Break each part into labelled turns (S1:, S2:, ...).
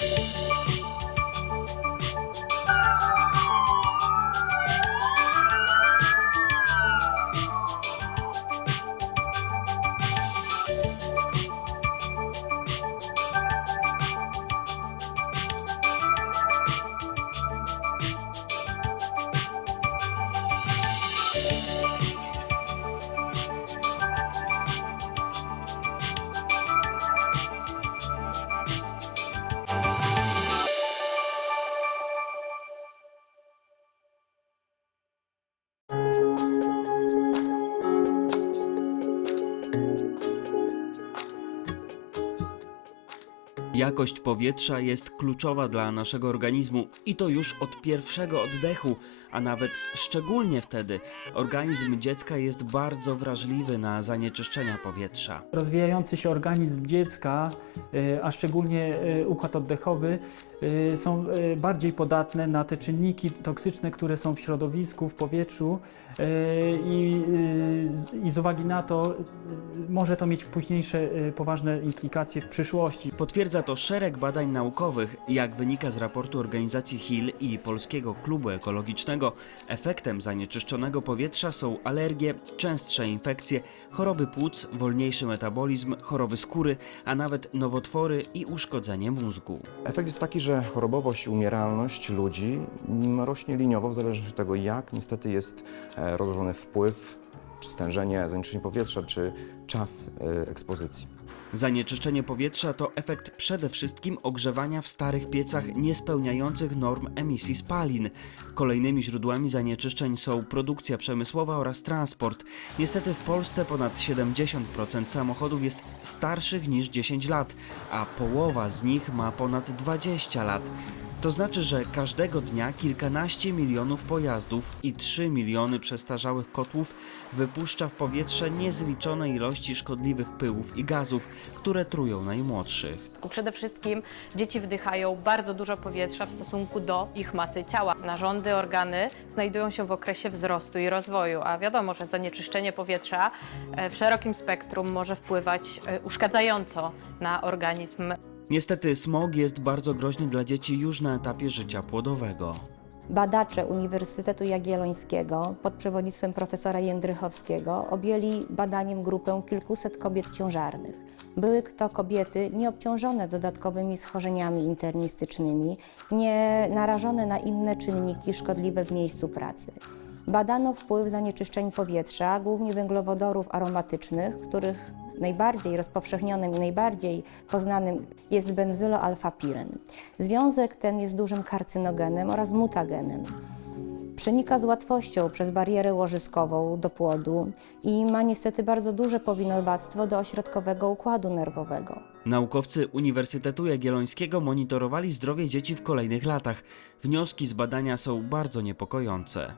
S1: Bye. Jakość powietrza jest kluczowa dla naszego organizmu i to już od pierwszego oddechu, a nawet szczególnie wtedy organizm dziecka jest bardzo wrażliwy na zanieczyszczenia powietrza.
S2: Rozwijający się organizm dziecka, y, a szczególnie y, układ oddechowy, y, są bardziej podatne na te czynniki toksyczne, które są w środowisku, w powietrzu i, z- i z uwagi na to może to mieć późniejsze poważne implikacje w przyszłości.
S1: Potwierdza to szereg badań naukowych. Jak wynika z raportu organizacji HIL i Polskiego Klubu Ekologicznego, efektem zanieczyszczonego powietrza są alergie, częstsze infekcje, choroby płuc, wolniejszy metabolizm, choroby skóry, a nawet nowotwory i uszkodzenie mózgu.
S3: Efekt jest taki, że chorobowość i umieralność ludzi rośnie liniowo w zależności od tego, jak niestety jest e, rozłożony wpływ, czy stężenie, zanieczyszczenie powietrza, czy czas e, ekspozycji.
S1: Zanieczyszczenie powietrza to efekt przede wszystkim ogrzewania w starych piecach niespełniających norm emisji spalin. Kolejnymi źródłami zanieczyszczeń są produkcja przemysłowa oraz transport. Niestety w Polsce ponad 70% samochodów jest starszych niż 10 lat, a połowa z nich ma ponad 20 lat. To znaczy, że każdego dnia kilkanaście milionów pojazdów i 3 miliony przestarzałych kotłów wypuszcza w powietrze niezliczone ilości szkodliwych pyłów i gazów, które trują najmłodszych.
S4: Przede wszystkim dzieci wdychają bardzo dużo powietrza w stosunku do ich masy ciała. Narządy, organy znajdują się w okresie wzrostu i rozwoju, a wiadomo, że zanieczyszczenie powietrza e, w szerokim spektrum może wpływać e, uszkadzająco na organizm
S1: Niestety smog jest bardzo groźny dla dzieci już na etapie życia płodowego.
S5: Badacze Uniwersytetu Jagiellońskiego pod przewodnictwem profesora Jędrychowskiego objęli badaniem grupę kilkuset kobiet ciężarnych. Były to kobiety nieobciążone dodatkowymi schorzeniami internistycznymi, nie narażone na inne czynniki szkodliwe w miejscu pracy. Badano wpływ zanieczyszczeń powietrza, głównie węglowodorów aromatycznych, których najbardziej rozpowszechnionym i najbardziej poznanym jest benzyloalfapiryn. Związek ten jest dużym karcynogenem oraz mutagenem. Przenika z łatwością przez barierę łożyskową do płodu i ma niestety bardzo duże powinowactwo do ośrodkowego układu nerwowego.
S1: Naukowcy Uniwersytetu Jagiellońskiego monitorowali zdrowie dzieci w kolejnych latach. Wnioski z badania są bardzo niepokojące.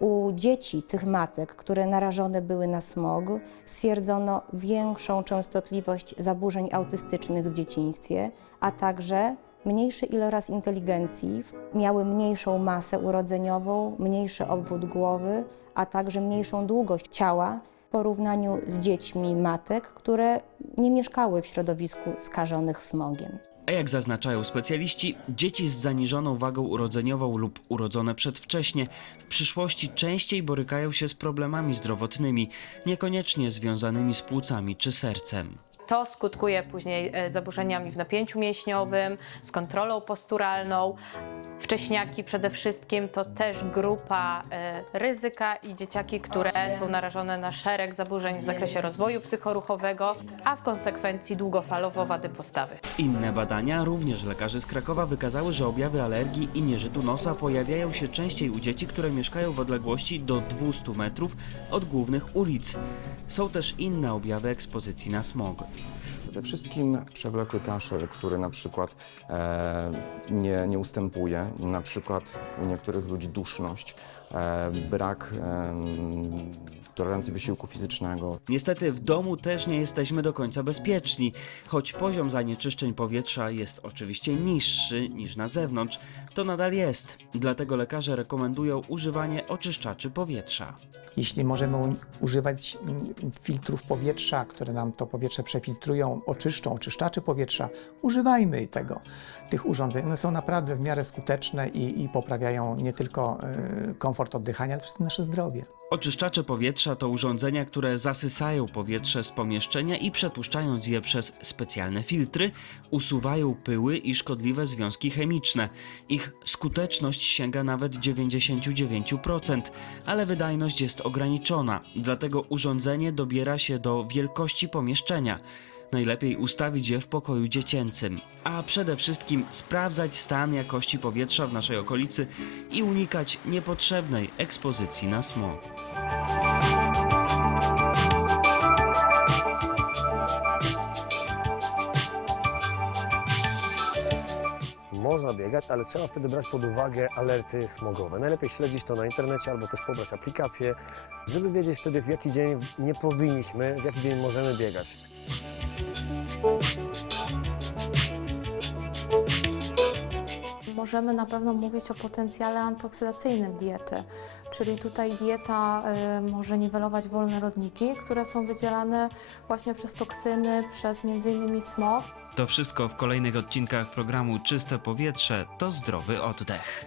S5: U dzieci tych matek, które narażone były na smog, stwierdzono większą częstotliwość zaburzeń autystycznych w dzieciństwie, a także mniejszy iloraz inteligencji, miały mniejszą masę urodzeniową, mniejszy obwód głowy, a także mniejszą długość ciała w porównaniu z dziećmi matek, które nie mieszkały w środowisku skażonych smogiem.
S1: A jak zaznaczają specjaliści, dzieci z zaniżoną wagą urodzeniową lub urodzone przedwcześnie w przyszłości częściej borykają się z problemami zdrowotnymi, niekoniecznie związanymi z płucami czy sercem.
S4: To skutkuje później e, zaburzeniami w napięciu mięśniowym, z kontrolą posturalną. Wcześniaki przede wszystkim to też grupa e, ryzyka i dzieciaki, które są narażone na szereg zaburzeń w zakresie rozwoju psychoruchowego, a w konsekwencji długofalowo wady postawy.
S1: Inne badania, również lekarzy z Krakowa, wykazały, że objawy alergii i nieżytu nosa pojawiają się częściej u dzieci, które mieszkają w odległości do 200 metrów od głównych ulic. Są też inne objawy ekspozycji na smog.
S3: Przede wszystkim przewlekły kaszel, który na przykład e, nie, nie ustępuje, na przykład u niektórych ludzi duszność, e, brak em, tolerancji wysiłku fizycznego.
S1: Niestety w domu też nie jesteśmy do końca bezpieczni. Choć poziom zanieczyszczeń powietrza jest oczywiście niższy niż na zewnątrz, to nadal jest. Dlatego lekarze rekomendują używanie oczyszczaczy powietrza.
S6: Jeśli możemy używać mm, filtrów powietrza, które nam to powietrze przefiltrują, oczyszczą, oczyszczaczy powietrza, używajmy tego, tych urządzeń. One są naprawdę w miarę skuteczne i, i poprawiają nie tylko y, komfort oddychania, ale też nasze zdrowie.
S1: Oczyszczacze powietrza to urządzenia, które zasysają powietrze z pomieszczenia i przepuszczając je przez specjalne filtry, usuwają pyły i szkodliwe związki chemiczne. Ich skuteczność sięga nawet 99%, ale wydajność jest ograniczona, dlatego urządzenie dobiera się do wielkości pomieszczenia. Najlepiej ustawić je w pokoju dziecięcym, a przede wszystkim sprawdzać stan jakości powietrza w naszej okolicy i unikać niepotrzebnej ekspozycji na smog.
S7: Można biegać, ale trzeba wtedy brać pod uwagę alerty smogowe. Najlepiej śledzić to na internecie albo też pobrać aplikację, żeby wiedzieć wtedy w jaki dzień nie powinniśmy, w jaki dzień możemy biegać.
S8: Możemy na pewno mówić o potencjale antoksydacyjnym diety, czyli tutaj dieta y, może niwelować wolne rodniki, które są wydzielane właśnie przez toksyny, przez m.in. smog.
S1: To wszystko w kolejnych odcinkach programu Czyste Powietrze to zdrowy oddech.